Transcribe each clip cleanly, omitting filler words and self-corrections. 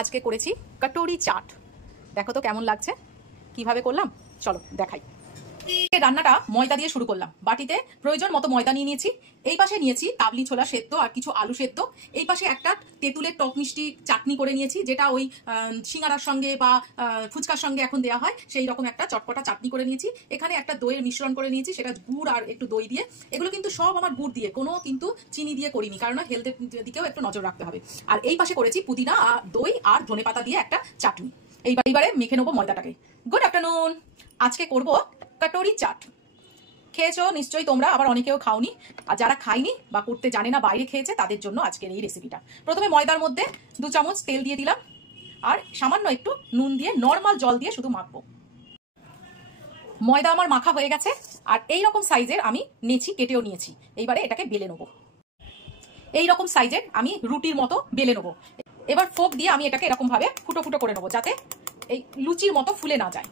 আজকে করেছি কটরি চাট। দেখো তো কেমন লাগছে, কিভাবে করলাম চলো দেখাই। রান্নাটা ময়দা দিয়ে শুরু করলাম। বাটিতে প্রয়োজন মতো ময়দা নিয়ে নিয়েছি। এই পাশে নিয়েছি কাবলি ছোলা সেদ্ধ আর কিছু আলু সেদ্ধ। এই পাশে একটা তেঁতুলের টক মিষ্টি চাটনি করে নিয়েছি, যেটা ওই সিঙ্গারার সঙ্গে বা ফুচকার সঙ্গে এখন দেওয়া হয়, সেই রকম একটা চটপটা চাটনি করে নিয়েছি। এখানে একটা দইয়ের মিশ্রণ করে নিয়েছি, সেটা গুড় আর একটু দই দিয়ে। এগুলো কিন্তু সব আমার গুড় দিয়ে, কোনো কিন্তু চিনি দিয়ে করিনি, কারণ হেলথের দিকেও একটু নজর রাখতে হবে। আর এই পাশে করেছি পুদিনা আর দই আর ধনেপাতা দিয়ে একটা চাটনি। এইবারে মেখে নেবো ময়দাটাকে। Good afternoon. আজকে করব কটরি চাট। খেয়েছো নিশ্চয়ই তোমরা, আবার অনেকেও খাওনি। আর যারা খাইনি বা করতে জানে না, বাইরে খেয়েছে, তাদের জন্য আজকের এই রেসিপিটা। প্রথমে ময়দার মধ্যে 2 চামচ তেল দিয়ে দিলাম, আর সামান্য একটু নুন দিয়ে নর্মাল জল দিয়ে শুধু মাখবো। ময়দা আমার মাখা হয়ে গেছে, আর এই রকম সাইজের আমি নিয়েছি, কেটেও নিয়েছি। এইবারে এটাকে বেলে নেবো। এই রকম সাইজের আমি রুটির মতো বেলে নেবো। এবার ফোক দিয়ে আমি এটাকে এরকম ভাবে ফুটো ফুটো করে নেবো, যাতে এই লুচির মতো ফুলে না যায়।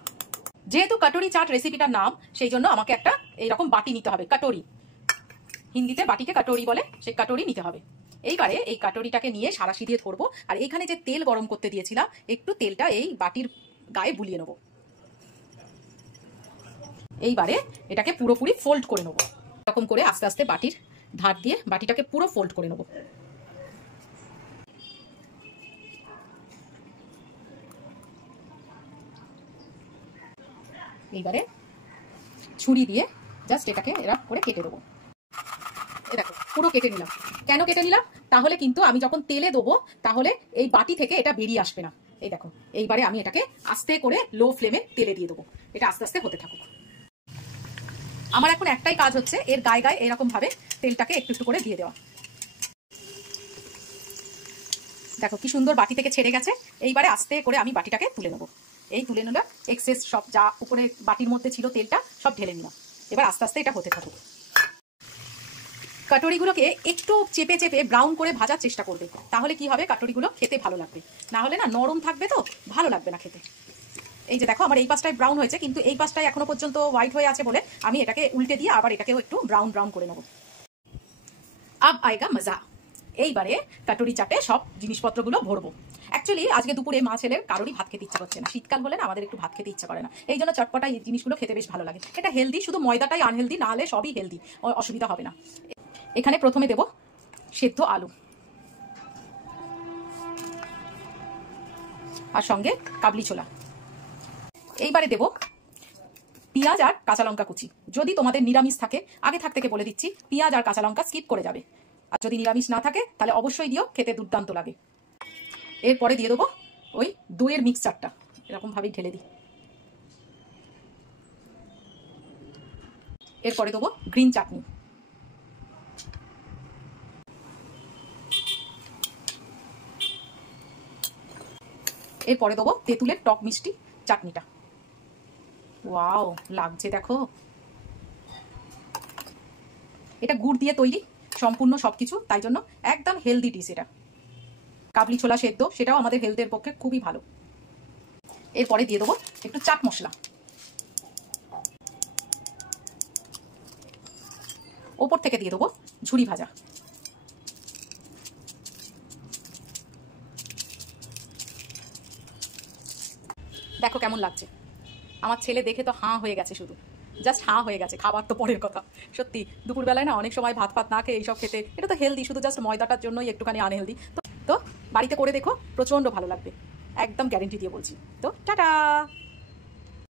যেহেতু কটরি চাট রেসিপিটার নাম, সেই জন্য আমাকে একটা এইরকম বাটি নিতে হবে। কটরি, হিন্দিতে বাটিকে কটরি বলে, সেই কটরি নিতে হবে। এইবারে এই কটরিটাকে নিয়ে সারাশি দিয়ে ধরবো, আর এইখানে যে তেল গরম করতে দিয়েছিলাম, একটু তেলটা এই বাটির গায়ে বুলিয়ে নেবো। এইবারে এটাকে পুরোপুরি ফোল্ড করে নেবো। এরকম করে আস্তে আস্তে বাটির ধার দিয়ে বাটিটাকে পুরো ফোল্ড করে নেবো। এইবারে ছুরি দিয়ে জাস্ট এটাকে এরকম করে কেটে দেবো। এই দেখো পুরো কেটে নিলাম। কেন কেটে নিলাম? তাহলে কিন্তু আমি যখন তেলে দেবো, তাহলে এই বাটি থেকে এটা বেরিয়ে আসবে না। এই দেখো, এইবারে আমি এটাকে আস্তে করে লো ফ্লেমে তেলে দিয়ে দেবো। এটা আস্তে আস্তে হতে থাকুক। আমার এখন একটাই কাজ হচ্ছে, এর গায়ে গায়ে এরকম ভাবে তেলটাকে একটু একটু করে দিয়ে দেওয়া। দেখো কি সুন্দর বাটি থেকে ছেড়ে গেছে। এইবারে আস্তে করে আমি বাটিটাকে তুলে নেবো। এই তুলে নিলে এক্সেস সব যা উপরে বাটির মধ্যে ছিল তেলটা সব ঢেলে নিলাম। এবার আস্তে আস্তে এটা হতে থাকুক। কাটরিগুলোকে একটু চেপে চেপে ব্রাউন করে ভাজার চেষ্টা করবে, তাহলে কি হবে, কাটরিগুলো খেতে ভালো লাগবে। না হলে না নরম থাকবে, তো ভালো লাগবে না খেতে। এই যে দেখো আমার এই পাশটায় ব্রাউন হয়েছে, কিন্তু এই পাশটায় এখনো পর্যন্ত হোয়াইট হয়ে আছে বলে আমি এটাকে উল্টে দিয়ে আবার এটাকেও একটু ব্রাউন ব্রাউন করে নেবো। আব আয়েগা মজা। এইবারে কাটরি চাটে সব জিনিসপত্রগুলো ভরবো। অ্যাকচুয়ালি আজকে দুপুরে মা ছেলের কারোরই ভাত খেতে ইচ্ছা করছে না। শীতকাল হলে না আমাদের একটু ভাত খেতে ইচ্ছা করে না, এই জন্য চটপটা এই জিনিসগুলো খেতে বেশ ভালো লাগে। এটা হেলদি, শুধু ময়দাটাই আনহেলদি, না হলে সবই হেলদি, অসুবিধা হবে না। এখানে প্রথমে দেব সেদ্ধ আলু, আর সঙ্গে কাবলি ছোলা। এইবারে দেব পেঁয়াজ আর কাঁচা লঙ্কা কুচি। যদি তোমাদের নিরামিষ থাকে, আগে থেকে বলে দিচ্ছি, পেঁয়াজ আর কাঁচা লঙ্কা স্কিপ করে যাবে। আর যদি নিরামিষ না থাকে তাহলে অবশ্যই দিও, খেতে দুর্দান্ত লাগে। এরপরে দিয়ে দেবো ওই দইয়ের মিক্সচারটা, এরকম ভাবেই ঢেলে দিই। এরপরে দেবো গ্রিন চাটনি। এরপরে দেবো তেঁতুলের টক মিষ্টি চাটনিটা। ওয়াও লাগছে দেখো। এটা গুড় দিয়ে তৈরি সম্পূর্ণ সবকিছু, তাই জন্য একদম হেলদি ডিশ এটা। কাবলি ছোলা সেদ্ধ, সেটাও আমাদের হেলথের পক্ষে খুবই ভালো। এরপরে দিয়ে দেবো একটু চাট মশলা। ওপর থেকে দিয়ে দেবো ঝুরি ভাজা। দেখো কেমন লাগছে। আমার ছেলে দেখে তো হাঁ হয়ে গেছে, শুধু জাস্ট হাঁ হয়ে গেছে। খাবার তো পরের কথা। সত্যি দুপুরবেলায় না অনেক সময় ভাত না খেয়ে এইসব খেতে, এটা তো হেলদি, শুধু জাস্ট ময়দাটার জন্যই একটুখানি আনহেলদি। তো বাড়িতে করে দেখো, প্রচণ্ড ভালো লাগবে, একদম গ্যারেন্টি দিয়ে বলছি। তো টাটা।